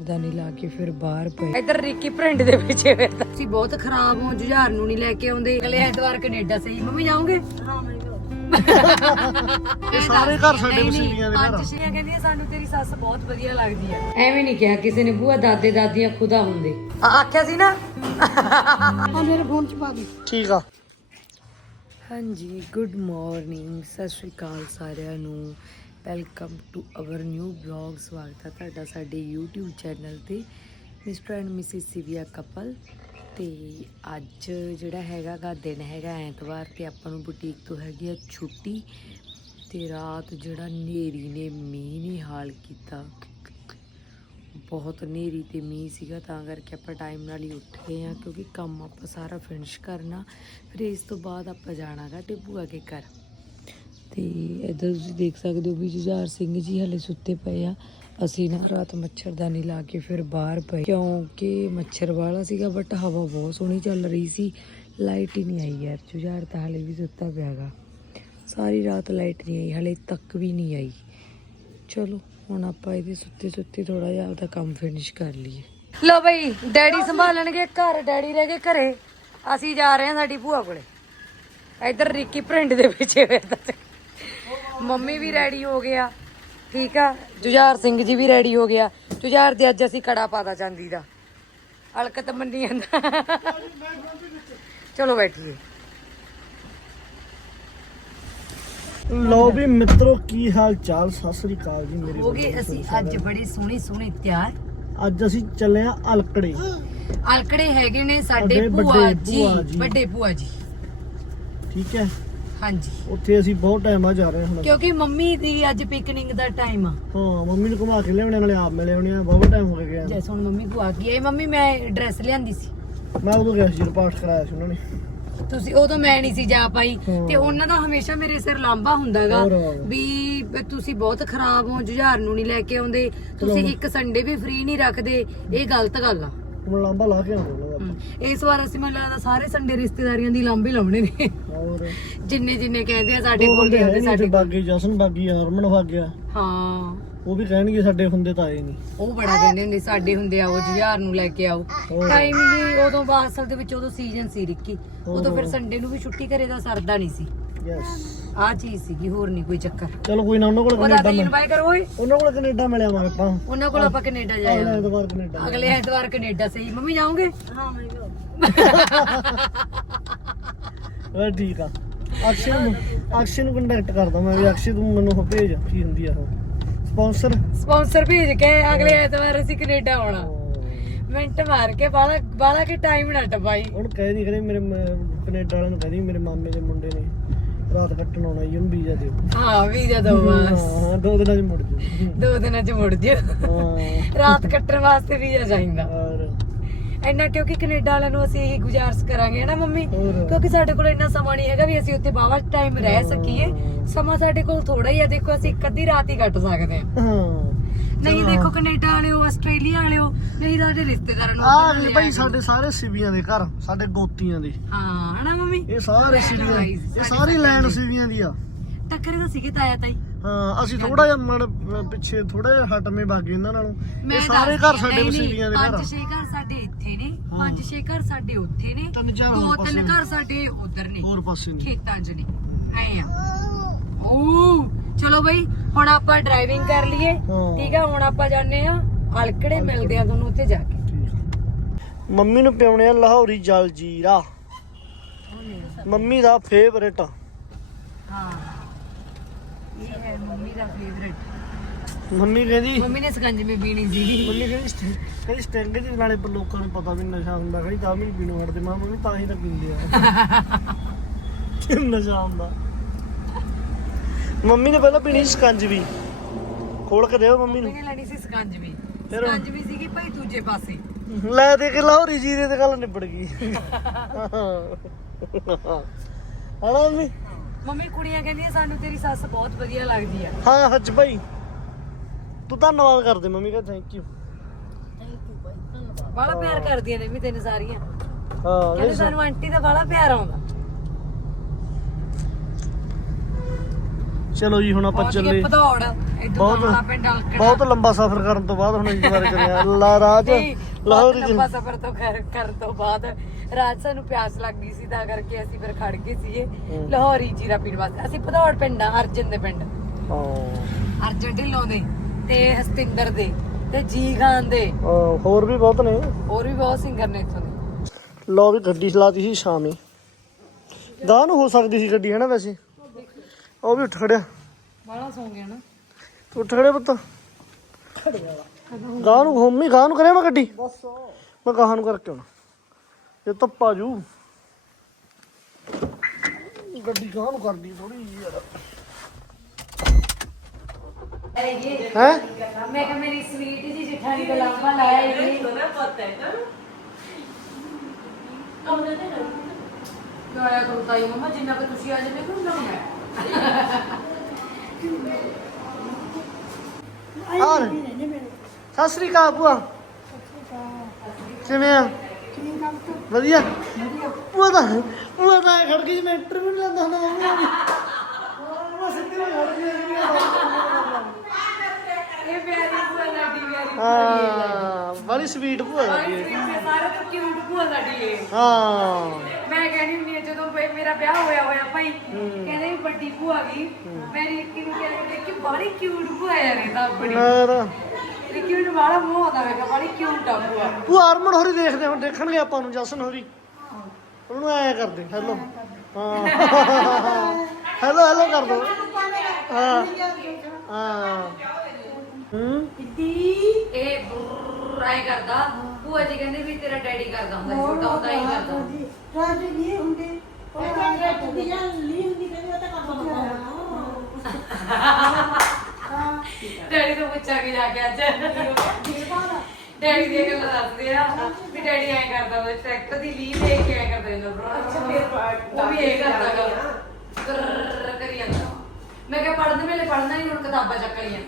ਦਾਨੀ ਲਾ ਕੇ ਫਿਰ ਬਾਹਰ ਪਏ। ਇੱਧਰ ਰਿੱਕੀ ਪ੍ਰਿੰਟ ਦੇ ਪਿੱਛੇ ਫਿਰਦਾ ਅਸੀਂ ਬਹੁਤ ਖਰਾਬ ਹੋ ਜੁਝਾਰ ਨੂੰ ਨਹੀਂ ਲੈ ਕੇ ਆਉਂਦੇ। ਅਗਲੇ ਐਤਵਾਰ ਕੈਨੇਡਾ ਸਹੀ। ਮੰਮੀ ਜਾਓਗੇ? ਹਾਂ ਮੈਂ ਇਹ ਸਾਰੇ ਘਰ ਸਾਡੇ ਵਸੀਲੀਆਂ ਦੇ ਘਰ ਅੱਜ ਸ਼ੀਆਂ ਕਹਿੰਦੀਆਂ ਸਾਨੂੰ ਤੇਰੀ ਸੱਸ ਬਹੁਤ ਵਧੀਆ ਲੱਗਦੀ ਆ। ਐਵੇਂ ਨਹੀਂ ਕਿਹਾ ਕਿਸੇ ਨੇ ਬੂਆ ਦਾਦੇ ਦਾਦੀਆਂ ਖੁਦਾ ਹੁੰਦੇ। ਆ ਆਖਿਆ ਸੀ ਨਾ? ਆ ਮੇਰੇ ਫੋਨ ਚ ਪਾ ਦੇ। ਠੀਕ ਆ। ਹਾਂਜੀ ਗੁੱਡ ਮਾਰਨਿੰਗ ਸਤਿ ਸ਼੍ਰੀ ਅਕਾਲ ਸਾਰਿਆਂ ਨੂੰ। Welcome to our new blog ਸਵਾਗਤ ਹੈ ਤੁਹਾਡਾ ਸਾਡੇ YouTube ਚੈਨਲ ਤੇ mister and missus Sivia couple ਤੇ ਅੱਜ ਜਿਹੜਾ ਹੈਗਾ ਗਾ ਦਿਨ ਹੈਗਾ ਐਤਵਾਰ ਤੇ ਆਪਾਂ ਨੂੰ ਬੁਟੀਕ ਤੋਂ ਹੈਗੀ ਆ ਛੁੱਟੀ। ਤੇ ਰਾਤ ਜਿਹੜਾ ਨੇਰੀ ਨੇ ਮੀਂਹ ਨੇ ਹਾਲ ਕੀਤਾ। ਬਹੁਤ ਹਨੇਰੀ ਤੇ ਮੀਂਹ ਸੀਗਾ, ਤਾਂ ਕਰਕੇ ਆਪਾਂ ਟਾਈਮ ਨਾਲ ਹੀ ਉੱਠ ਗਏ ਆ ਕਿਉਂਕਿ ਕੰਮ ਆਪਾਂ ਸਾਰਾ ਫਿਨਿਸ਼ ਕਰਨਾ। ਫਿਰ ਇਸ ਤੋਂ ਬਾਅਦ ਆਪਾਂ ਜਾਣਾਗਾ ਟਿੱਬੂਆ ਕੇ ਘਰ। ਤੇ ਇਧਰ ਤੁਸੀਂ ਦੇਖ ਸਕਦੇ ਹੋ ਵੀ ਜੁਝਾਰ ਸਿੰਘ ਜੀ ਹਲੇ ਸੁੱਤੇ ਪਏ ਆ। ਅਸੀਂ ਨਾ ਰਾਤ ਮੱਛਰਦਾਨੀ ਲਾ ਕੇ ਫਿਰ ਬਾਹਰ ਪਏ। ਕਿਉਂਕਿ ਮੱਛਰ ਵਾਲਾ ਸੀਗਾ ਬਟ ਹਵਾ ਬਹੁਤ ਸੋਹਣੀ ਚੱਲ ਰਹੀ ਸੀ। ਲਾਈਟ ਹੀ ਨਹੀਂ ਆਈ ਯਾਰ, ਜੁਝਾਰ ਤਾਂ ਹਲੇ ਵੀ ਸੁੱਤਾ ਪਿਆਗਾ ਸਾਰੀ ਰਾਤ ਲਾਈਟ ਨਹੀਂ ਆਈ, ਹਲੇ ਤੱਕ ਵੀ ਨਹੀਂ ਆਈ। ਚਲੋ, ਹੁਣ ਆਪਾਂ ਇਹਦੇ ਸੁੱਤੇ ਸੁੱਤੇ ਥੋੜਾ ਜਿਹਾ ਆਪਦਾ ਕੰਮ ਫਿਨਿਸ਼ ਕਰ ਲਈਏ। ਲੋ ਬਈ, ਡੈਡੀ ਸੰਭਾਲਣਗੇ, ਘਰ ਡੈਡੀ ਰਹਿ ਗਏ ਘਰੇ। ਅਸੀਂ ਜਾ ਰਹੇ ਹਾਂ ਸਾਡੀ ਭੂਆ ਕੋਲੇ। ਇੱਧਰ ਰਿੱਕੀ ਪ੍ਰਿੰਟ ਦੇ ਪਿੱਛੇ ਫਿਰਦਾ ਮੰਮੀ ਵੀ ਰੈਡੀ ਹੋ ਗਿਆ ਠੀਕ ਆ? ਜੁਝਾਰ ਸਿੰਘ ਜੀ ਵੀ ਰੈਡੀ ਹੋ ਗਿਆ ਜੁਝਾਰ ਦੇ ਅੱਜ ਅਸੀਂ ਕੜਾ ਪਾਦਾ ਚਾਂਦੀ ਦਾ। ਹਲਕਤ ਮੰਨੀ ਜਾਂਦਾ ਚਲੋ ਬੈਠੀਏ। ਲੋ ਵੀ ਮਿੱਤਰੋ ਕੀ ਹਾਲ ਚਾਲ? ਸਤਿ ਸ੍ਰੀ ਅਕਾਲ ਜੀ ਮੇਰੇ ਹੋ ਗਏ ਅਸੀਂ ਅੱਜ ਬੜੀ ਸੋਹਣੀ ਸੋਹਣੀ ਤਿਆਰ। ਅੱਜ ਅਸੀਂ ਚੱਲੇ ਆ ਅਲਕੜੇ। ਅਲਕੜੇ ਹੈਗੇ ਨੇ ਸਾਡੇ ਭੂਆ ਜੀ। ਵੱਡੇ ਭੂਆ ਜੀ। ਠੀਕ ਹੈ। ਹਾਂਜੀ। ਉੱਥੇ ਅਸੀਂ ਬਹੁਤ ਟਾਈਮ ਆ ਜਾ ਰਹੇ ਹਾਂ ਹੁਣ। ਕਿਉਂਕਿ ਮੰਮੀ ਦੀ ਅੱਜ ਪਿਕਨਿਕ ਦਾ ਟਾਈਮ ਆ। ਹਾਂ ਮੰਮੀ ਨੂੰ ਘੁਮਾ ਕੇ ਲਿਆਉਣੇ ਨਾਲੇ ਆਪ ਮਿਲੇ ਆਉਣੇ ਆ। ਬਹੁਤ ਟਾਈਮ ਹੋ ਗਿਆ। ਜੈਸੇ ਹੁਣ ਮੰਮੀ ਭੂਆ ਗਈ ਹੈ ਮੰਮੀ ਮੈਂ ਡਰੈਸ ਲਿਆਂਦੀ ਸੀ। ਮੈਂ ਉਦੋਂ ਗਿਆ ਸੀ ਜਦੋਂ ਪਾਠ ਕਰਾਇਆ ਸੀ ਉਹਨਾਂ ਨੇ। ਤੁਸੀਂ ਉਦੋਂ ਮੈਂ ਨਹੀਂ ਸੀ ਜਾ ਪਾਈ। ਤੇ ਉਹਨਾਂ ਦਾ ਹਮੇਸ਼ਾ ਮੇਰੇ ਸਿਰ ਲਾਂਬਾ ਹੁੰਦਾਗਾ। ਵੀ ਤੁਸੀਂ ਬਹੁਤ ਖਰਾਬ ਹੋ ਜੁਝਾਰ ਨੂੰ ਨਹੀਂ ਲੈ ਕੇ ਆਉਂਦੇ। ਤੁਸੀਂ ਇੱਕ ਸੰਡੇ ਵੀ ਫ੍ਰੀ ਨਹੀਂ ਰੱਖਦੇ। ਇਹ ਗਲਤ ਗੱਲ ਆ। ਹੁਣ ਲਾਂਬਾ ਲਾ ਕੇ ਆਉਂਦੇ। ਇਸ ਵਾਰ ਅਸੀਂ ਮੈਨੂੰ ਲੱਗਦਾ ਸਾਰੇ ਸੰਡੇ ਰਿਸ਼ਤੇਦਾਰੀਆਂ ਦੀ ਲਾਂਬੇ ਲਾਉਣੇ ਨੇ। ਹੋਰ? ਜਿੰਨੇ ਜਿੰਨੇ ਕਹਿੰਦੇ ਆ ਸਾਡੇ ਦੋ ਕੋਲ ਆਉਂਦੇ ਨੀ ਸਾਡੇ ਬਾਗੀ ਜਸਨ ਬਾਗੀ ਹਰਮਨ ਵਗ ਗਿਆ ਹਾਂ। ਉਹ ਵੀ ਕਹਿਣਗੇ ਸਾਡੇ ਹੁੰਦੇ ਤਾਂ ਆਏ ਨਹੀਂ। ਉਹ ਬੜਾ ਕਹਿੰਦੇ ਹੁੰਦੇ ਸਾਡੇ ਹੁੰਦੇ ਆਓ ਜੁਝਾਰ ਨੂੰ ਲੈ ਕੇ ਆਓ। ਹੋਰ। ਟਾਈਮ ਵੀ ਉਦੋਂ ਬਾਅਦ ਅਸਲ ਦੇ ਵਿੱਚ ਉਦੋਂ ਸੀਜ਼ਨ ਸੀ ਰਿੱਕੀ। ਉਦੋਂ ਫਿਰ ਸੰਡੇ ਨੂੰ ਵੀ ਛੁੱਟੀ ਘਰੇ ਦਾ ਸਰਦਾ ਨਹੀਂ ਸੀ। ਯੈਸ ਆਹ ਚੀਜ਼ ਸੀਗੀ ਹੋਰ ਨਹੀਂ ਕੋਈ ਚੱਕਰ। ਚਲੋ ਕੋਈ ਨਾ ਉਹਨਾਂ ਕੋਲ ਉਹਦਾ ਕੈਨੇਡਾ ਤੇ ਮਿਲ ਇਨਵਾਈਟ ਕਰੋ ਓਏ। ਉਹਨਾਂ ਕੋਲ ਕੈਨੇਡਾ ਮਿਲਿਆ ਮੈਂ ਆਪਾਂ। ਉਹਨਾਂ ਕੋਲ ਆਪਾਂ ਕੈਨੇਡਾ ਅਗਲੇ ਜਾਇਆ ਐਤਵਾਰ ਕੈਨੇਡਾ। ਅਗਲੇ ਐਤਵਾਰ ਕੈਨੇਡਾ ਸਹੀ। ਮੰਮੀ ਜਾਓਗੇ? ਹਾਂ ਮੈਂ ਵੇ ਠੀਕ ਆ। ਅਕਸ਼ੇ ਨੂੰ ਅਕਸ਼ੇ ਨੂੰ ਕੰਟੈਕਟ ਕਰਦਾ ਮੈਂ ਵੀ। ਅਕਸ਼ੇ ਤੂੰ ਮੈਨੂੰ ਉਹ ਭੇਜ ਕੀ ਹੁੰਦੀ ਆ ਉਹ। ਸਪਾਂਸਰ ਸਪਾਂਸਰ ਭੇਜ ਕੇ ਅਗਲੇ ਐਤਵਾਰ ਅਸੀਂ ਕੈਨੇਡਾ ਆਉਣਾ। ਮਿੰਟ ਮਾਰ ਕੇ ਬਾਲਾ ਬਾਲਾ ਕੇ ਟਾਈਮ ਨਾ ਟਪਾਈ। ਉਹਨੂੰ ਕਹਿ ਦੀ ਕਰੇ ਮੇਰੇ ਮ- ਕੈਨੇਡਾ ਵਾਲਿਆਂ ਨੂੰ ਕਹਿ ਦੀ ਮੇਰੇ ਮਾਮੇ ਦੇ ਮੁੰਡੇ ਨੇ ਰਾਤ ਕੱਟਣ ਆਉਣਾ ਜੀ ਉਹਨੂੰ ਵੀਜ਼ਾ ਦਿਓ। ਹਾਂ ਵੀ ਜਦੋਂ ਬਸ। ਹਾਂ ਦੋ ਦਿਨਾਂ ਚ ਮੁੜ ਜੂ ਦੋ ਦਿਨਾਂ ਚ ਮੁੜ ਜਿਓ। ਹਾਂ। ਰਾਤ ਕੱਟਣ ਵਾਸਤੇ ਵੀ ਚਾਹੀਦਾ। ਇੰਨਾ ਕਿਉਂਕਿ ਕੈਨੇਡਾ ਵਾਲਿਆਂ ਨੂੰ ਅਸੀਂ ਇਹੀ ਗੁਜ਼ਾਰਿਸ਼ ਕਰਾਂਗੇ ਨਾ ਮੰਮੀ? ਹੋਰ। ਕਿਉਂਕਿ ਸਾਡੇ ਕੋਲ ਇੰਨਾ ਸਮਾਂ ਨਹੀਂ ਹੈਗਾ ਵੀ ਅਸੀਂ ਉੱਥੇ ਬਾਵਾ ਟਾਈਮ ਰਹਿ ਸਕੀਏ। ਸਮਾਂ ਸਾਡੇ ਕੋਲ ਥੋੜਾ ਹੀ ਆ ਦੇਖੋ ਅਸੀਂ ਇੱਕ ਅੱਧੀ ਰਾਤ ਹੀ ਕੱਟ ਸਕਦੇ ਹਾਂ। ਨਹੀਂ ਦੇਖੋ ਕੈਨੇਡਾ ਵਾਲਿਓ ਆਸਟ੍ਰੇਲੀਆ ਵਾਲਿਓ ਨਹੀਂ ਸਾਡੇ ਰਿਸ਼ਤੇਦਾਰਾਂ ਨੂੰ ਆ ਉੱਧਰ ਭਾਈ ਕਰੋ। ਸਾਡੇ ਸਾਰੇ ਸਿਵੀਆਂ ਦੇ ਘਰ ਸਾਡੇ ਗੋਤੀਆਂ ਦੇ। ਹਾਂ ਹਨਾ ਮੰਮੀ? ਇਹ ਸਾਰੇ ਸਿਵੀਆਂ ਇਹ ਸਾਰੀ ਲੈਂਡ ਸਿਵੀਆਂ ਦੀ। ਆ। ਟੱਕਰੇ ਤਾਂ ਸੀਗੇ ਤਾਇਆ ਤਾਈ ਹਾਂ ਅਸੀਂ ਥੋੜਾ ਜਿਹਾ ਮੜ ਪਿੱਛੇ ਥੋੜਾ ਜਿਹਾ ਹਟਵੇਂ ਬਾਗੇ ਇਹਨਾਂ ਨਾਲੋਂ। ਇਹ ਸਾਰੇ ਘਰ ਸਾਡੇ ਨਹੀਂ, ਨਹੀਂ, ਵਸੀਲੀਆਂ ਦੇ ਘਰ ਪੰਜ ਛੇ ਘਰ ਸਾਡੇ ਇੱਥੇ ਨੇ ਪੰਜ ਛੇ ਘਰ ਸਾਡੇ ਉੱਥੇ ਨੇ ਤਿੰਨ ਚਾਰ ਦੋ ਤਿੰਨ ਘਰ ਸਾਡੇ ਉਧਰ ਨੇ ਹੋਰ ਪਾਸੇ ਨੇ। ਖੇਤਾਂ 'ਚ ਨੇ। ਐ ਆ। ਓ ਚਲੋ ਬਈ ਹੁਣ ਆਪਾਂ ਡਰਾਈਵਿੰਗ ਕਰ ਲਈਏ। ਹਾਂ। ਠੀਕ ਆ ਹੁਣ ਆਪਾਂ ਜਾਣੇ ਆ ਹਲਕੜੇ ਮਿਲਦੇ ਆ ਤੁਹਾਨੂੰ ਉੱਥੇ ਜਾ ਕੇ। ਮੰਮੀ ਨੂੰ ਪਿਉਣੇ ਆ ਲਾਹੌਰੀ ਜਲ ਜੀਰਾ। ਮੰਮੀ ਦਾ ਫੇਵਰੇਟ ਹਾਂ। ਇਹ ਹੈ ਮੰਮੀ ਦਾ ਫੇਵਰਿਟ ਮੰਮੀ ਕਹਿੰਦੀ ਮੰਮੀ ਨੇ ਸਕੰਜ ਮੇ ਪੀਣੀ ਸੀ। ਮੰਮੀ ਕਹਿੰਦੀ ਸਟ- ਕਹਿੰਦੀ ਦੇ ਨਾਲੇ ਪਰ ਲੋਕਾਂ ਨੂੰ ਪਤਾ ਵੀ ਨਸ਼ਾ ਹੁੰਦਾ। ਕਹਿੰਦੀ ਤਾਂ ਵੀ ਨੀ ਪੀਣੋਂ ਹਟਦੇ। ਮਾਂ ਮੰਮੀ ਤਾਂ ਹੀ ਤਾਂ ਪੀਂਦੇ ਆ। ਨਸ਼ਾ ਹੁੰਦਾ? ਮੰਮੀ ਨੇ ਪਹਿਲਾਂ ਪੀਣੀ ਸੀ ਸਕੰਜਵੀ ਖੋਲ ਕੇ ਦਿਓ ਮੰਮੀ ਮੰਮੀ ਨੂੰ ਲੈਣੀ ਸੀ ਸਕੰਜ ਵੀ। ਫਿਰ? ਸਕੰਜ ਵੀ ਸੀਗੀ ਭਾਈ ਦੂਜੇ ਪਾਸੇ। ਲੈ ਦੇ ਕੇ ਲਾਹੌਰੀ ਜੀਰੇ ਤੇ ਗੱਲ ਨਿਬੜ ਗਈ। ਹਣਾ ਮੰਮੀ? ਮੰਮੀ ਕੁੜੀਆਂ ਕਹਿੰਦੀਆਂ ਸਾਨੂੰ ਤੇਰੀ ਸੱਸ ਬਹੁਤ ਵਧੀਆ ਲੱਗਦੀ ਆ। ਹਾਂ ਹੱਜ ਭਾਈ। ਤੂੰ ਧੰਨਵਾਦ ਕਰਦੇ ਮੰਮੀ ਕਹ ਥੈਂਕ ਯੂ ਬੜਾ ਪਿਆਰ ਕਰਦੀਆਂ ਨੇ ਵੀ ਤੈਨੂੰ ਸਾਰੀਆਂ। ਹਾਂ ਕਹਿੰਦੇ ਸਾਨੂੰ ਆਂਟੀ ਦਾ ਬੜਾ ਪਿਆਰ ਆਉਂਦਾ। ਚਲੋ ਜੀ ਹੁਣ ਆਪਾਂ ਚੱਲੇ। ਭਦੌੜ ਬਹੁਤ- ਬਹੁਤ ਲੰਬਾ ਸਫ਼ਰ ਕਰਨ ਤੋਂ ਬਾਅਦ ਹੁਣ ਇਸ ਬਾਰੇ ਚੱਲਿਆ ਲਾ ਰਾਜ ਲਾਹੌਰ ਬਹੁਤ ਲੰਬਾ ਸਫ਼ਰ ਤੋਂ ਕਰ ਕਰਨ ਤੋਂ ਬਾਅਦ। ਰਾਤ ਸਾਨੂੰ ਪਿਆਸ ਲੱਗ ਗਈ ਸੀ ਤਾਂ ਕਰਕੇ ਅਸੀਂ ਫਿਰ ਖੜ ਗਏ ਸੀਗੇ। ਲਾਹੌਰੀ ਜੀਰਾ ਪੀਣ ਵਾਸਤੇ। ਅਸੀਂ ਭਦੌੜ ਪਿੰਡ ਆ ਅਰਜਨ ਦੇ ਪਿੰਡ। ਹਾਂ। ਅਰਜਨ ਢਿੱਲੋਂ ਦੇ ਤੇ ਹਸਤਿੰਦਰ ਦੇ ਤੇ ਜੀ ਖਾਨ ਦੇ। ਹੋਰ ਵੀ ਬਹੁਤ ਨੇ। ਹੋਰ ਵੀ ਬਹੁਤ ਸਿੰਗਰ ਨੇ ਇੱਥੋਂ ਦੇ। ਲੋ ਵੀ ਗੱਡੀ ਚਲਾਤੀ ਸੀ ਸ਼ਾਮੀ। ਗਾਹ ਨੂੰ ਹੋ ਸਕਦੀ ਸੀ ਗੱਡੀ ਹੈ ਨਾ ਵੈਸੇ? ਉਹ ਵੀ ਉੱਠ ਖੜਿਆ। ਬਾਹਲਾ ਸੌਂ ਗਿਆ ਨਾ। ਤੂੰ ਉੱਠ ਖੜਿਆ ਪੁੱਤ। ਗਾਹ ਨੂੰ ਹੋਮੀ ਗਾਹ ਨੂੰ ਕਰਿਆ ਮੈਂ ਗੱਡੀ? ਮੈਂ ਗਾਹ ਨੂੰ ਕਰਕੇ ਆਉਣਾ। ਇਹ ਧੱਪਾ ਜੂ। ਗੱਡੀ ਗਾਹ ਨੂੰ ਕਰਦੀ ਥੋੜੀ ਜਿਹੀ ਯਾਰ। ਹੈ? ਮੈਂ ਕਿਹਾ ਮੇਰੀ ਸਵੀਟ ਜੀ ਜਠਾਣੀ ਦਾ ਲਾਂਬਾ ਲਾਇਆ ਇਹ ਲਾਇਆ ਕਰੋ ਤਾਈ ਮਮਾ ਜਿੰਨਾ ਕਿ ਤੁਸੀਂ ਆ ਜਾਂਦੇ ਕਿਉਂ ਨਾ ਮੈਂ ਆ ਸਤਿ ਸ੍ਰੀ ਅਕਾਲ ਭੂਆ। ਕਿਵੇਂ ਆ? ਵਧੀਆ। ਭੂਆ ਦਾ ਭੂਆ ਦਾ ਖੜ ਗਈ ਮੈਂ ਇੰਟਰਵਿਊ ਲੈਂਦਾ ਹੁੰਦਾ ਮੰਮੀ ਦੀ ਮੈਂ ਸਿੱਧੀ ਹੋ ਖੜ ਗਈ ਇਹ ਪਿਆਰੀ ਭੂਆ ਸਾਡੀ ਪਿਆਰੀ ਹਾਂ ਬੜੀ ਸਵੀਟ ਭੂਆ ਹੈ। ਸਵੀਟ ਸਾਰਾ ਤੋਂ ਕਿਊਟ ਭੂਆ ਸਾਡੀ ਇਹ। ਹਾਂ। ਮੈਂ ਕਹਿੰਦੀ ਹੁੰਦੀ ਹਾਂ ਜਦੋਂ ਬਈ ਮੇਰਾ ਵਿਆਹ ਹੋਇਆ ਹੋਇਆ ਭਾਈ ਕਹਿੰਦੇ ਵੀ ਵੱਡੀ ਭੂਆ ਗਈ। ਮੈਂ ਰਿੱਕੀ ਨੂੰ ਕਹਿੰਦੀ ਕਿ ਬੜੀ ਕਿਊਟ ਭੂਆ ਯਾਰ ਇਹ ਤਾਂ ਆਪਣੀ। ਹੋਰ ਰਿੱਕੀ ਨੂੰ ਬੜਾ ਮੋਹ ਆਉਂਦਾ ਮੈਂ ਕਿਹਾ ਬੜੀ ਕਿਊਟ ਆ। ਭੂਆ ਭੂਆ ਹਰਮਨ ਹੋਰੀ ਦੇਖਦੇ ਹੁਣ ਦੇਖਣਗੇ ਆਪਾਂ ਨੂੰ ਜਸਨ ਹੋਰੀ। ਉਹਨੂੰ ਐ ਕਰਦੇ ਹੈਲੋ ਹਾਂ। ਹੈਲੋ ਹੈਲੋ ਕਰ ਦੋ। ਹਾਂ। ਹਾਂ। ਹੂੰ? ਇਹ ਬੁਰ ਆਏ ਕਰਦਾ ਭੂਆ ਜੀ ਕਹਿੰਦੇ ਵੀ ਤੇਰਾ ਡੈਡੀ ਕਰਦਾ ਹੁੰਦਾ ਸੀ, ਛੋਟਾ ਹੁੰਦਾ। ਹੀ। ਕਰਦਾ ਡੈਡੀ ਤੋਂ ਪੁੱਛਿਆ ਕਿ ਜਾ ਕੇ ਅੱਜ। ਡੈਡੀ ਦੀਆਂ ਗੱਲਾਂ ਦੱਸਦੇ ਆ। ਵੀ ਡੈਡੀ ਐਂ ਕਰਦਾ ਹੁੰਦਾ ਟਰੈਕਟਰ ਦੀ ਲੀ ਲੈ ਕੇ ਐਂ ਕਰਦਾ ਅੱਛਾ ਫਿਰ ਉਹ ਵੀ ਇਹ ਕਰਦਾ ਗਾ ਕਰੀ ਜਾਂਦਾ ਮੈਂ ਕਿਹਾ ਪੜ੍ਹਨ ਵੇਲੇ ਪੜ੍ਹਨਾ ਨਹੀਂ ਹੁਣ ਕਿਤਾਬਾਂ ਚੱਕ ਲਈਆਂ।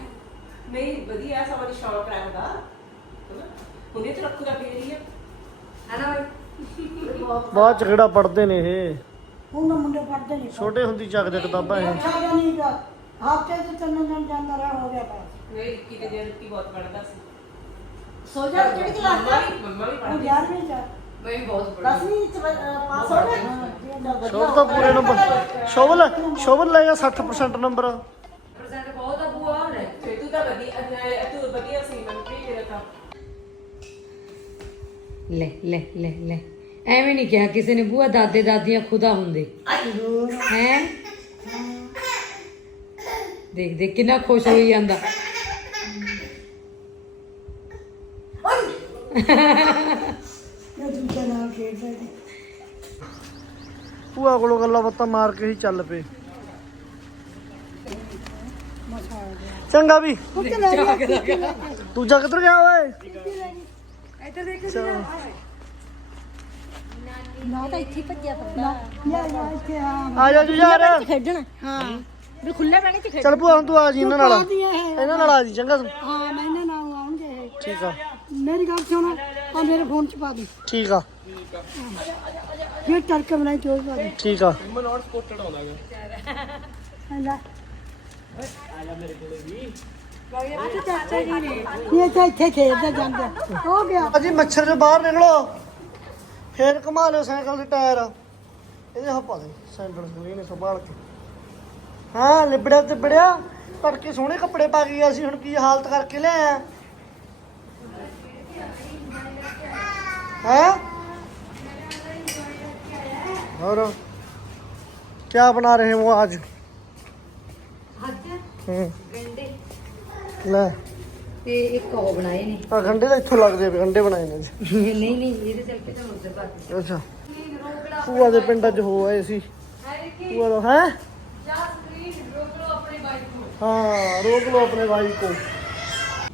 ਨਹੀਂ ਵਧੀਆ ਸਭ ਦੀ ਸ਼ੌਕ ਰੱਖਦਾ। ਹਨਾ ਹੁਣੇ ਤੇ ਰੱਖੂਗਾ ਫੇਰ ਹੀ ਆ। ਹਨਾ ਬਈ? ਬਾਅਦ ਚ ਕਿਹੜਾ ਪੜਦੇ ਨੇ ਇਹ? ਉਹਨਾਂ ਮੁੰਡੇ ਪੜਦੇ ਨਹੀਂ ਛੋਟੇ ਹੁੰਦੀ ਚੱਕਦੇ ਕਿਤਾਬਾਂ ਇਹ। ਸਾਡਾ ਨਹੀਂ ਹਫ਼ਤੇ ਤੇ ਤਿੰਨ ਦਿਨ ਜਾਂਦਾ ਰਿਹਾ ਹੋ ਗਿਆ ਬਸ ਮੇਰੀ ਰਿੱਕੀ ਤੇ ਜੇ ਰਿੱਕੀ ਬਹੁਤ ਪੜਦਾ ਸੀ। ਸੋ ਜਾ ਕਿਹੜੀ ਕਲਾਸ ਮੰਮਾ ਵੀ ਮੰਮਾ ਵੀ ਉਹ ਪੜ੍ਹਦੀ 11ਵੀਂ ਚ ਮੈਂ ਵੀ ਬਹੁਤ ਪੜ੍ਹੀ ਦਸਵੀਂ ਚ ਅਹ, ਪਾਸ ਹੋ ਗਿਆ। ਸ਼ੋਭ ਤਾਂ ਪੂਰੇ ਨੰਬਰ। ਸ਼ੋਭਲ ਸ਼ੋਭਲ ਲੈ ਗਿਆ 60% ਨੰਬਰ। ਪਰਸੈਂਟ ਬਹੁਤ ਆ ਬੂਆ ਹੁਣ ਤੇ ਤੂੰ ਤਾਂ ਵਧੀਆ ਅਹ, ਤੂੰ ਵਧੀਆ ਸੀ ਮੈਂ ਵੀ ਤੇਰਾ ਤਾਂ। ਲੈ ਲੈ ਲੈ ਲੈ। ਐਵੇਂ ਨਹੀਂ ਕਿਹਾ ਕਿਸੇ ਨੇ ਬੂਆ ਦਾਦੇ ਦਾਦੀਆਂ ਖੁਦਾ ਹੁੰਦੇ। ਹੈ? ਦੇਖ ਦੇਖ ਕਿੰਨਾ ਖੁਸ਼ ਹੋਈ ਜਾਂਦਾ। ਇਹ ਦੂਜੇ ਨਾਲ ਖੇਡਦੇ ਨੇ ਭੂਆ ਕੋਲੋਂ ਗੱਲਾਂ ਬਾਤਾਂ ਮਾਰ ਕੇ ਹੀ ਚੱਲ ਪਏ। ਚੰਗਾ ਵੀ। ਦੂਜਾ ਕਿੱਧਰ ਗਿਆ ਓਏ? ਇੱਧਰ ਦੇਖ ਨਾ ਤਾਂ ਇੱਥੇ ਭੱਜਿਆ ਇੱਥੇ ਆ ਜਾ ਜੂ ਯਾਰ ਖੇਡਣਾ ਹਾਂ। ਵੀ ਖੁੱਲੇ ਪਾਣੀ ਚ ਚੱਲ ਭੂਆ ਹੁਣ ਤੂੰ ਆ ਜੀ ਇਹਨਾਂ ਨਾਲ। ਇਹ। ਇਹਨਾਂ ਨਾਲ ਆ ਜੀ ਚੰਗਾ ਤੂੰ। ਹਾਂ ਮੈਂ ਇਹਨਾਂ ਨਾਲ ਆਉਣਗੇ ਇਹ। ਠੀਕ ਆ। ਮੇਰੀ ਗੱਲ ਸੁਣ ਆ ਮੇਰੇ ਫੋਨ ਚ ਪਾ ਦੇ। ਠੀਕ ਆ। ਫਿਰ ਕਰਕੇ ਬਣਾਈ ਚੋਰ ਪਾ ਦੇ। ਠੀਕ ਆ। ਲੈ। ਚਾਚਾ ਜੀ ਨੇ। ਇਹ ਤਾਂ ਇੱਥੇ ਖੇਡਦਾ ਜਾਂਦਾ। ਹੋ ਗਿਆ। ਅਜੀ ਮੱਛਰ ਦੇ ਬਾਹਰ ਨਿਕਲੋ। ਫੇਰ ਘੁਮਾ ਲਿਓ ਸਾਈਕਲ ਦੇ ਟਾਇਰ। ਇਹਦੇ ਹੱਪਾ ਦੇ। ਸਾਈਕਲ ਸੁਣੀ ਨੇ ਸੰਭਾਲ ਕੇ। ਹਾਂ ਲਿਬੜਿਆ ਤੇ ਬੜਿਆ ਤੜਕੇ ਸੋਹਣੇ ਕੱਪੜੇ ਪਾ ਕੇ ਅਸੀਂ ਹੁਣ ਕੀ ਹਾਲਤ ਕਰਕੇ ਲਿਆਇਆ? ਹੈ? ਹੋਰ? ਕੀ ਬਣਾ ਰਹੇ ਹੋ ਅੱਜ? ਅੱਜ ਗੰਡੇ। ਲੈ। ਤੇ ਇੱਕ ਉਹ ਬਣਾਏ ਨੇ। ਗੰਡੇ ਤਾਂ ਇੱਥੋਂ ਲੱਗਦੇ ਪਏ ਗੰਡੇ ਬਣਾਏ ਨੇ ਨਹੀਂ ਨਹੀਂ ਇਹਦੇ ਸਿਲਕੇ ਤਾਂ ਹੁੰਦੇ ਬਾਅਦ ਅੱਛਾ। ਪੂਆ ਦੇ ਪਿੰਡ ਅੱਜ ਹੋ ਆਏ ਸੀ। ਪੂਆ ਦਾ ਹੈ? ਹਾਂ ਰੋਕ ਲਓ ਆਪਣੇ ਭਾਈ को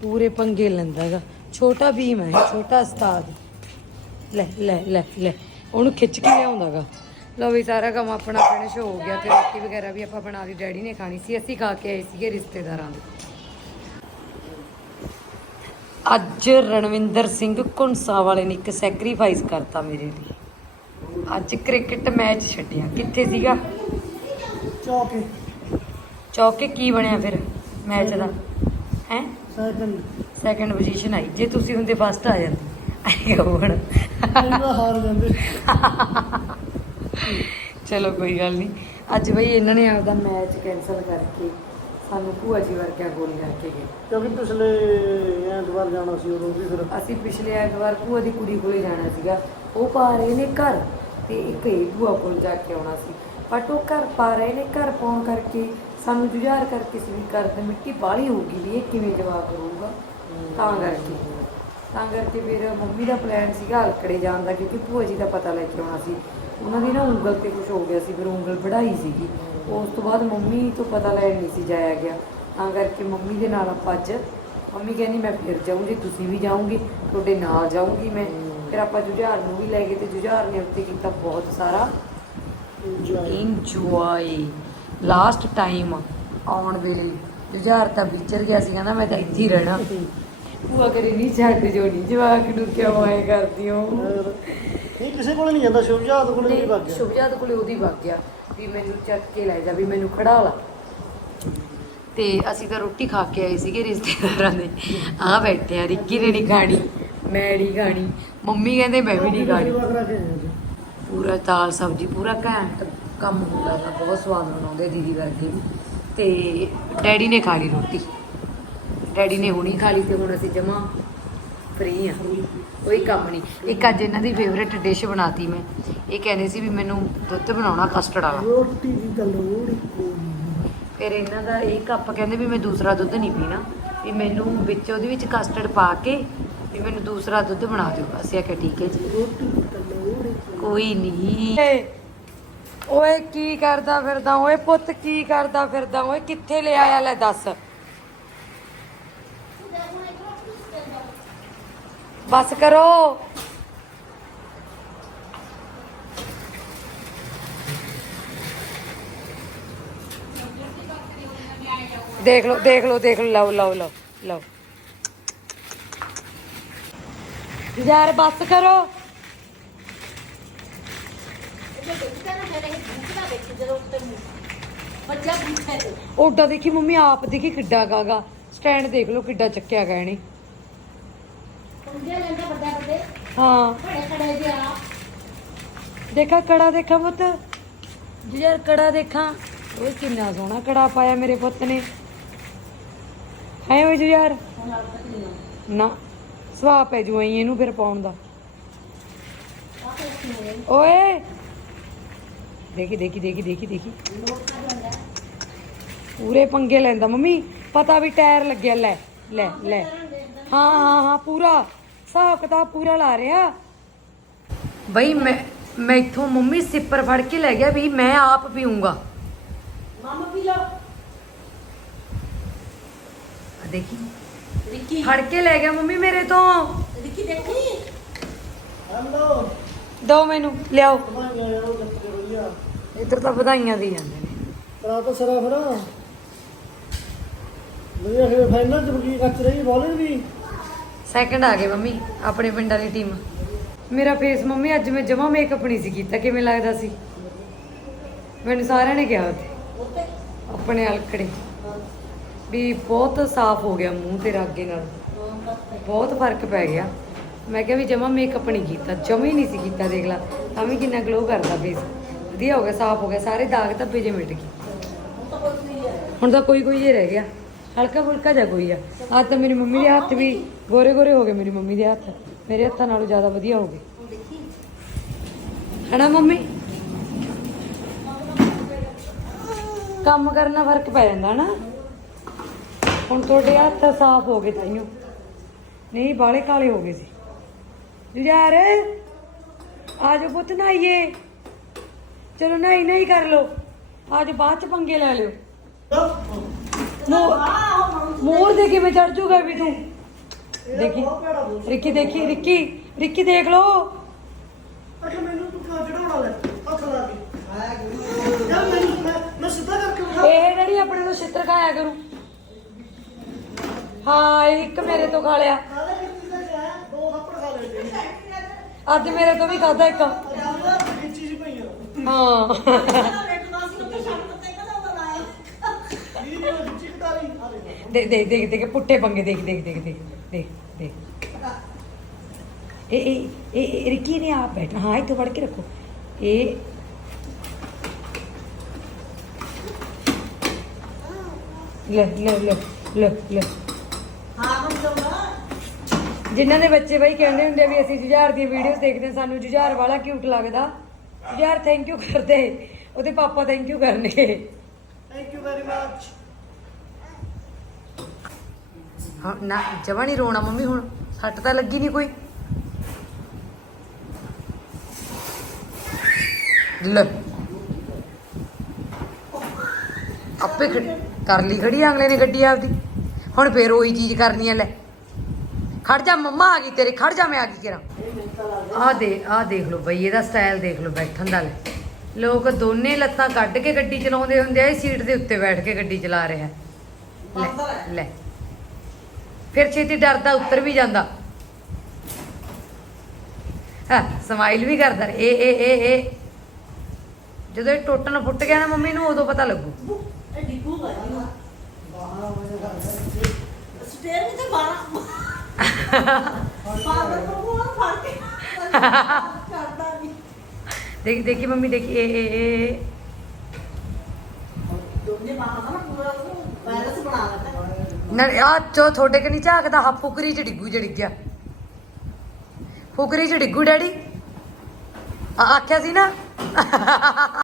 ਪੂਰੇ ਪੰਗੇ ਲੈਂਦਾ ਹੈਗਾ। ਛੋਟਾ ਭੀਮ ਹੈ ਛੋਟਾ ਉਸਤਾਦ। ਲੈ ਲੈ ਲੈ ਲੈ। ਉਹਨੂੰ ਖਿੱਚ ਕੇ ਲਿਆਉਂਦਾਗਾ ਲਓ ਵੀ ਸਾਰਾ ਕੰਮ ਆਪਣਾ ਫਿਨਿਸ਼ ਹੋ ਗਿਆ ਤੇ ਰੋਟੀ ਵਗੈਰਾ ਵੀ ਆਪਾਂ ਬਣਾ ਲਈ ਡੈਡੀ ਨੇ ਖਾਣੀ ਸੀ। ਅਸੀਂ ਖਾ ਕੇ ਆਏ ਸੀਗੇ ਰਿਸ਼ਤੇਦਾਰਾਂ ਦੇ। ਅੱਜ ਰਣਵਿੰਦਰ ਸਿੰਘ ਕੁੰਸਾ ਵਾਲੇ ਨੇ ਇੱਕ ਸੈਕਰੀਫਾਈਸ ਕਰਤਾ ਮੇਰੇ ਲਈ। ਅੱਜ ਕ੍ਰਿਕਟ ਮੈਚ ਛੱਡਿਆ। ਕਿੱਥੇ ਸੀਗਾ? ਚੌਕੇ। ਚੌਕੇ ਕੀ ਬਣਿਆ ਫਿਰ ਮੈਚ ਦਾ? ਹੈ? ਸੈਕਿੰਡ ਸੈਕੰਡ ਪੋਜੀਸ਼ਨ ਆਈ। ਜੇ ਤੁਸੀਂ ਹੁੰਦੇ ਫਸਟ ਆ ਜਾਂਦੇ। ਆਈ ਹੁਣ। ਹਾਰ ਜਾਂਦੇ। ਚਲੋ ਕੋਈ ਗੱਲ ਨਹੀਂ ਅੱਜ ਬਈ ਇਹਨਾਂ ਨੇ ਆਪਦਾ ਮੈਚ ਕੈਨਸਲ ਕਰਕੇ ਸਾਨੂੰ ਭੂਆ ਜੀ ਵਰਗਿਆਂ ਗੋਲ ਕਰਕੇ ਗਏ। ਕਿਉਂਕਿ ਪਿਛਲੇ ਐਤਵਾਰ ਜਾਣਾ ਸੀ ਉਦੋਂ ਵੀ ਫਿਰ। ਅਸੀਂ ਪਿਛਲੇ ਐਤਵਾਰ ਭੂਆ ਦੀ ਕੁੜੀ ਕੋਲੇ ਜਾਣਾ ਸੀਗਾ। ਉਹ ਪਾ ਰਹੇ ਨੇ ਘਰ ਤੇ ਇੱਕ ਇਹ ਭੂਆ ਕੋਲ ਜਾ ਕੇ ਆਉਣਾ ਸੀ। ਬਟ ਉਹ ਘਰ ਪਾ ਰਹੇ ਨੇ ਘਰ ਪਾਉਣ ਕਰਕੇ ਸਾਨੂੰ ਜੁਝਾਰ ਕਰਕੇ ਸੀ ਵੀ ਮਿੱਟੀ ਬਾਹਲੀ ਹੋਊਗੀ ਵੀ ਇਹ ਕਿਵੇਂ ਜਵਾਬ ਕਰੂਗਾ ਤਾਂ ਕਰਕੇ। ਤਾਂ ਕਰਕੇ ਫਿਰ ਮੰਮੀ ਦਾ ਪਲਾਨ ਸੀਗਾ ਹਲਕੜੇ ਜਾਣ ਦਾ ਕਿਉਂਕਿ ਭੂਆ ਜੀ ਦਾ ਪਤਾ ਲੈ ਕੇ ਆਉਣਾ ਸੀ। ਉਹਨਾਂ ਦੀ ਨਾ ਉਂਗਲ ਤੇ ਕੁਝ ਹੋ ਗਿਆ ਸੀ ਫਿਰ ਉਂਗਲ ਵਢਾਈ ਸੀਗੀ। ਉਸ ਤੋਂ ਬਾਅਦ ਮੰਮੀ ਤੋਂ ਪਤਾ ਲੈਣ ਨਹੀਂ ਸੀ ਜਾਇਆ ਗਿਆ। ਤਾਂ ਕਰਕੇ ਮੰਮੀ ਦੇ ਨਾਲ ਆਪਾਂ ਅੱਜ ਮੰਮੀ ਕਹਿੰਦੀ ਮੈਂ ਫਿਰ ਜਾਊਂ ਜੇ ਤੁਸੀਂ ਵੀ ਜਾਓਗੇ ਤੁਹਾਡੇ ਨਾਲ ਜਾਊਂਗੀ ਮੈਂ। ਫਿਰ ਆਪਾਂ ਜੁਝਾਰ ਨੂੰ ਵੀ ਲੈ ਗਏ ਤੇ ਜੁਝਾਰ ਨੇ ਉੱਤੇ ਕੀਤਾ ਬਹੁਤ ਸਾਰਾ ਇੰਜੋਏ ਲਾਸਟ ਟਾਈਮ ਆਉਣ ਵੇਲੇ ਜੁਝਾਰ ਤਾਂ ਵਿਚਰ ਗਿਆ ਸੀ ਕਹਿੰਦਾ ਮੈਂ ਤਾਂ ਇੱਥੇ ਹੀ ਰਹਿਣਾ। ਭੂਆ ਕਰੀ ਨਹੀਂ ਛੱਡ ਜੋ ਨਹੀਂ ਜਵਾਕ ਨੂੰ ਕਿਉਂ ਆਏ ਕਰਦੀ ਹੋ ਨਹੀਂ ਕਿਸੇ ਕੋਲ ਨਹੀਂ ਜਾਂਦਾ ਸ਼ੁਭਜਾਤ ਕੋਲ ਨਹੀਂ ਵਗ ਗਿਆ। ਸ਼ੁਭਜਾਤ ਕੋਲੇ ਉਹਦੀ ਵਗ ਗਿਆ ਵੀ ਮੈਨੂੰ ਚੱਕ ਕੇ ਲੈ ਜਾ ਵੀ ਮੈਨੂੰ ਖੜਾ ਲਾ। ਤੇ ਅਸੀਂ ਤਾਂ ਰੋਟੀ ਖਾ ਕੇ ਆਏ ਸੀਗੇ ਰਿਸ਼ਤੇਦਾਰਾਂ ਦੇ। ਆ ਬੈਠੇ ਆ ਰਿੱਕੀ ਨੇ ਨਹੀਂ ਖਾਣੀ ਮੈਂ ਨਹੀਂ ਖਾਣੀ ਮੰਮੀ ਕਹਿੰਦੇ ਮੈਂ ਵੀ ਨਹੀਂ ਖਾਣੀ। ਪੂਰਾ ਦਾਲ ਸਬਜ਼ੀ ਪੂਰਾ ਘੈਂਟ। ਕੰਮ ਹੁੰਦਾ ਵਾ ਬਹੁਤ ਸਵਾਦ ਬਣਾਉਂਦੇ ਦੀਦੀ ਵਰਗੇ। ਵੀ ਤੇ ਡੈਡੀ ਨੇ ਖਾ ਲਈ ਰੋਟੀ। ਡੈਡੀ ਨੇ ਹੁਣੀ ਖਾ ਲਈ ਤੇ ਹੁਣ ਅਸੀਂ ਜਮਾ ਫ੍ਰੀ ਆ। ਕੋਈ ਕੰਮ ਨਹੀਂ। ਇੱਕ ਅੱਜ ਇਹਨਾਂ ਦੀ ਫੇਵਰੇਟ ਡਿਸ਼ ਬਣਾਤੀ ਮੈਂ। ਇਹ ਕਹਿੰਦੇ ਸੀ ਵੀ ਮੈਨੂੰ ਦੁੱਧ ਬਣਾਉਣਾ ਕਸਟਰਡ ਵਾਲਾ। ਰੋਟੀ ਦੀ ਤਾਂ ਲੋੜ ਹੀ ਕੋਈ ਨਹੀਂ। ਫਿਰ ਇਹਨਾਂ ਦਾ ਇਹ ਕੱਪ ਕਹਿੰਦੇ ਵੀ ਮੈਂ ਦੂਸਰਾ ਦੁੱਧ ਨਹੀਂ ਪੀਣਾ। ਵੀ ਮੈਨੂੰ ਵਿੱਚ ਉਹਦੇ ਵਿੱਚ ਕਸਟਰਡ ਪਾ ਕੇ ਵੀ ਮੈਨੂੰ ਦੂਸਰਾ ਦੁੱਧ ਬਣਾ ਦਿਓ। ਅਸੀਂ ਆਖਿਆ ਠੀਕ ਹੈ ਜੀ। ਰੋਟੀ ਦੀ ਤਾਂ ਲੋੜ ਹੀ ਕੋਈ ਨਹੀਂ। ਓਏ ਕੀ ਕਰਦਾ ਫਿਰਦਾ, ਓਏ ਪੁੱਤ ਕੀ ਕਰਦਾ ਫਿਰਦਾ, ਓਏ ਕਿੱਥੇ ਲੈ ਆਇਆ ਲੈ ਦੱਸ। ਬਸ ਕਰੋ। ਦੇਖ ਲਓ ਦੇਖ ਲਓ ਦੇਖ ਲਓ ਲਓ ਲਓ ਲਓ ਲਓ ਯਾਰ ਬਸ ਕਰੋ ਓਡਾ ਦੇਖੀ ਮੰਮੀ, ਆਪ ਦੇਖੀ ਕਿੱਡਾ ਗਾਗਾ। ਸਟੈਂਡ ਦੇਖ ਲਓ ਕਿੱਡਾ ਚੱਕਿਆ ਗਿਆ ਇਹਨੇ। ਹਾਂ। ਦੇਖਾ, ਕੜਾ ਦੇਖਾ ਪੁੱਤ? ਜੀ ਕੜਾ ਦੇਖਾਂ, ਓਏ ਕਿੰਨਾ ਸੋਹਣਾ ਕੜਾ ਪਾਇਆ ਮੇਰੇ ਪੁੱਤ ਨੇ। ਹੈ ਓਏ ਜੀ ਯਾਰ? ਨਾ, ਸੁਆਹ ਪੈ ਜੂ ਐਂ ਇਹਨੂੰ ਫਿਰ ਪਾਉਣ ਦਾ। ਓਏ ਦੇਖੀ ਦੇਖੀ ਦੇਖੀ ਦੇਖੀ ਦੇਖੀ ਪੂਰੇ ਪੰਗੇ ਲੈਂਦਾ ਮੰਮੀ ਪਤਾ ਵੀ ਟਾਇਰ ਲੱਗਿਆ ਲੈ ਲੈ ਲੈ ਹਾਂ ਹਾਂ ਹਾਂ ਪੂਰਾ ਹਿਸਾਬ ਕਿਤਾਬ ਪੂਰਾ ਲਾ ਰਿਹਾ ਬਈ ਮੈਂ ਮੈਂ ਇਥੋਂ ਮੰਮੀ ਸਿੱਪਰ ਫੜ ਕੇ ਲੈ ਗਿਆ ਵੀ ਮੈਂ ਆਪ ਪੀਊਂਗਾ ਮਾਮਾ ਪੀ ਲਓ ਆ ਦੇਖੀ ਰਿੱਕੀ ਫੜ ਕੇ ਲੈ ਗਿਆ ਮੰਮੀ ਮੇਰੇ ਤੋਂ ਰਿੱਕੀ ਦੇਖੀ ਹੈਲੋ ਦੋ ਮੈਨੂੰ ਲਿਆਓ। ਇੱਧਰ ਤਾਂ ਵਧਾਈਆਂ ਦੀ ਜਾਂਦੇ ਨੇ। ਕਰਾ ਤਾਂ ਸਰਾ ਫਿਰ। ਵਧੀਆ ਫਿਰ ਫਾਈਨਲ ਚ ਬਕੀ ਕੱਚ ਰਹੀ ਬੋਲਿੰਗ ਵੀ। ਸੈਕੰਡ ਆ ਗਏ ਮੰਮੀ ਆਪਣੇ ਪਿੰਡ ਵਾਲੀ ਟੀਮ ਮੇਰਾ ਫੇਸ ਮੰਮੀ ਅੱਜ ਮੈਂ ਜਮਾ ਮੇਕਅਪ ਨਹੀਂ ਸੀ ਕੀਤਾ ਕਿਵੇਂ ਲੱਗਦਾ ਸੀ? ਮੈਨੂੰ ਸਾਰਿਆਂ ਨੇ ਕਿਹਾ ਉੱਥੇ। ਆਪਣੇ ਅਲਕੜੇ ਵੀ ਬਹੁਤ ਸਾਫ਼ ਹੋ ਗਿਆ ਮੂੰਹ ਤੇਰਾ ਅੱਗੇ ਨਾਲ। ਬਹੁਤ ਫ਼ਰਕ ਪੈ ਗਿਆ। ਮੈਂ ਕਿਹਾ ਵੀ ਜਮਾ ਮੇਕਅਪ ਨਹੀਂ ਕੀਤਾ, ਜਮਾ ਹੀ ਨਹੀਂ ਸੀ ਕੀਤਾ, ਦੇਖ ਲਾ। ਤਾਂ ਵੀ ਕਿੰਨਾ ਗਲੋ ਕਰਦਾ ਫੇਸ ਵਧੀਆ ਹੋ ਗਿਆ, ਸਾਫ਼ ਹੋ ਗਿਆ, ਸਾਰੇ ਦਾਗ ਧੱਬੇ ਜੇ ਮਿਟ ਗਏ। ਹੁਣ ਤਾਂ ਕੋਈ ਕੋਈ ਜੇ ਰਹਿ ਗਿਆ। ਹਲਕਾ ਫੁਲਕਾ ਜਿਹਾ ਕੋਈ ਆ। ਅੱਜ ਤਾਂ ਮੇਰੀ ਮੰਮੀ ਦੇ ਹੱਥ ਵੀ ਗੋਰੇ ਗੋਰੇ ਹੋ ਗਏ, ਮੇਰੀ ਮੰਮੀ ਦੇ ਹੱਥ। ਮੇਰੇ ਹੱਥਾਂ ਨਾਲੋਂ ਜ਼ਿਆਦਾ ਵਧੀਆ ਹੋ ਗਏ। ਹਨਾ ਮੰਮੀ? ਕੰਮ ਕਰਨਾ ਫ਼ਰਕ ਪੈ ਜਾਂਦਾ ਨਾ। ਹੁਣ ਤੁਹਾਡੇ ਹੱਥ ਸਾਫ਼ ਹੋ ਗਏ ਤਾਈਓ। ਨਹੀਂ ਬਾਲੇ ਕਾਲੇ ਹੋ ਗਏ ਸੀ। ਯਾਰ ਆਜੋ ਪੁੱਤ ਨਹਾਈਏ ਚਲੋ ਨਹਾਈ ਨਹੀਂ ਕਰ ਲੋ ਅੱਜ ਬਾਅਦ ਚ ਪੰਗੇ ਲੈ ਲਿਓ। ਮੋਰ ਮੋਰ ਦੇ ਕਿਵੇਂ ਚੜ ਜੂਗਾ ਵੀ ਤੂੰ ਦੇਖੀ। ਰਿੱਕੀ ਦੇਖੀ ਰਿੱਕੀ ਰਿੱਕੀ ਦੇਖ ਲੋ ਅੱਛਾ ਮੈਨੂੰ ਤੂੰ ਕਿਉਂ ਚੜਾਉਣਾ ਲੈ ਹੱਥ ਲਾ ਕੇ। ਯਾਰ ਮੈਨੂੰ ਮੈਂ ਮੈਂ ਸਿੱਧਾ ਕਰਕੇ ਬਿਠਾ ਇਹ ਜਿਹੜੀ ਆਪਣੇ ਤੋਂ ਛਿੱਤਰ ਖਾਇਆ ਕਰੂ। ਹਾਂ ਇੱਕ ਮੇਰੇ ਤੋਂ ਖਾ ਲਿਆ ਕਾਹਦਾ ਕਿੱਥੇ ਦਾ ਗਿਆ ਦੋ ਥੱਪੜ ਖਾ ਲਏ ਤੇ ਅੱਜ ਮੇਰੇ ਤੋਂ ਵੀ ਖਾਦਾ ਇੱਕ। ਅਜਾਲਾ ਖਿੱਚੀ ਜੀ ਪਈਆਂ ਹਾਂ। ਰੇਟ ਨਾ ਸੀ ਕਿ ਛੱਡ ਦਿੱਤੇ ਕਦੋਂ ਦਾ ਲਾਇਆ ਇਹ ਖਿੱਚੀ ਕਟਾਰੀ ਆ ਦੇ ਦੇਖ ਦੇਖ ਦੇਖ ਦੇਖ ਪੁੱਠੇ ਪੰਗੇ, ਦੇਖ ਦੇਖ ਦੇਖ ਦੇਖ ਦੇਖ ਦੇਖ। ਇਹ ਇਹ ਇਹ ਇਹ ਰਿੱਕੀ ਨੇ ਆਪ ਬੈਠਣਾ ਹਾਂ, ਇੱਥੇ ਵੜ ਕੇ ਰੱਖੋ। ਇਹ ਲੈ ਲੈ ਲੈ ਲੈ ਲੈ। ਹਾਂ ਹੁਣ ਚੰਗਾ ਜਿਨ੍ਹਾਂ ਦੇ ਬੱਚੇ ਬਈ ਕਹਿੰਦੇ ਹੁੰਦੇ ਵੀ ਅਸੀਂ ਜੁਝਾਰ ਦੀਆਂ ਵੀਡੀਓਜ਼ ਦੇਖਦੇ ਹਾਂ, ਸਾਨੂੰ ਜੁਝਾਰ ਵਾਲਾ ਕਿਊਟ ਲੱਗਦਾ। ਜੁਝਾਰ ਥੈਂਕ ਯੂ ਕਰਦੇ। ਉਹਦੇ ਪਾਪਾ ਥੈਂਕ ਯੂ ਕਰਨੇ। ਥੈਂਕ ਯੂ ਵੈਰੀ ਮਚ ਹਾਂ ਨਾ ਜਮਾ ਨਹੀਂ ਰੋਣਾ ਮੰਮੀ ਹੁਣ। ਸੱਟ ਤਾਂ ਲੱਗੀ ਨਹੀਂ ਕੋਈ। ਲੈ। ਆਪੇ ਖੜ- ਕਰ ਲਈ ਖੜੀ ਅਗਲੇ ਨੇ ਗੱਡੀ ਆਪਦੀ। ਹੁਣ ਫੇਰ ਉਹੀ ਚੀਜ਼ ਕਰਨੀ ਆ ਲੈ। ਖੜ ਜਾ ਮੰਮਾ ਆ ਗਈ ਤੇਰੇ ਖੜ ਜਾ ਮੈਂ ਆ ਗਈ ਕਿਰਾ ਆ ਦੇ ਆ ਦੇਖ ਲਓ ਬਈ ਇਹਦਾ ਸਟਾਈਲ ਦੇਖ ਲਓ ਬੈਠਣ ਦਾ ਲੈ। ਲੋਕ ਦੋਨੇ ਲੱਤਾਂ ਕੱਢ ਕੇ ਗੱਡੀ ਚਲਾਉਂਦੇ ਹੁੰਦੇ ਆ ਇਹ ਸੀਟ ਦੇ ਉੱਤੇ ਬੈਠ ਕੇ ਗੱਡੀ ਚਲਾ ਰਿਹਾ। ਲੈ ਲੈ। ਫਿਰ ਛੇਤੀ ਡਰਦਾ ਉੱਤਰ ਵੀ ਜਾਂਦਾ। ਹਾਂ ਸਮਾਈਲ ਵੀ ਕਰਦਾ। ਇਹ ਇਹ ਇਹ ਇਹ। ਜਦੋਂ ਇਹ ਟੁੱਟਣ ਫੁੱਟ ਗਿਆ ਨਾ ਮੰਮੀ ਨੂੰ ਉਦੋਂ ਪਤਾ ਲੱਗੂ। ਇਹ ਡਿੱਗੂ ਗਾ ਸਟੇਅਰਿੰਗ ਤੇ ਬਾਰਾ ਫਾਦਰ ਨੂੰ ਉਹ ਫੜ ਕੇ ਕਰਦਾ ਨਹੀਂ ਦੇਖ, ਦੇਖੀ ਮੰਮੀ, ਦੇਖੀ, ਇਹ ਇਹ ਇਹ। ਦੋਨੇ ਮਾਮਾ ਨਾ ਪੂਰਾ ਵਾਇਰਸ ਬਣਾ ਲੈਂਦਾ ਨਾ ਆ ਚੋ ਤੁਹਾਡੇ ਕਿ ਨਹੀਂ ਝਾਕਦਾ? ਹਾ ਫੁਕਰੀ ਚ ਡਿੱਗੂ ਚ ਗਿਆ। ਫੁਕਰੀ ਚ ਡਿੱਗੂ, ਡੈਡੀ। ਆ ਆਖਿਆ ਸੀ ਨਾ?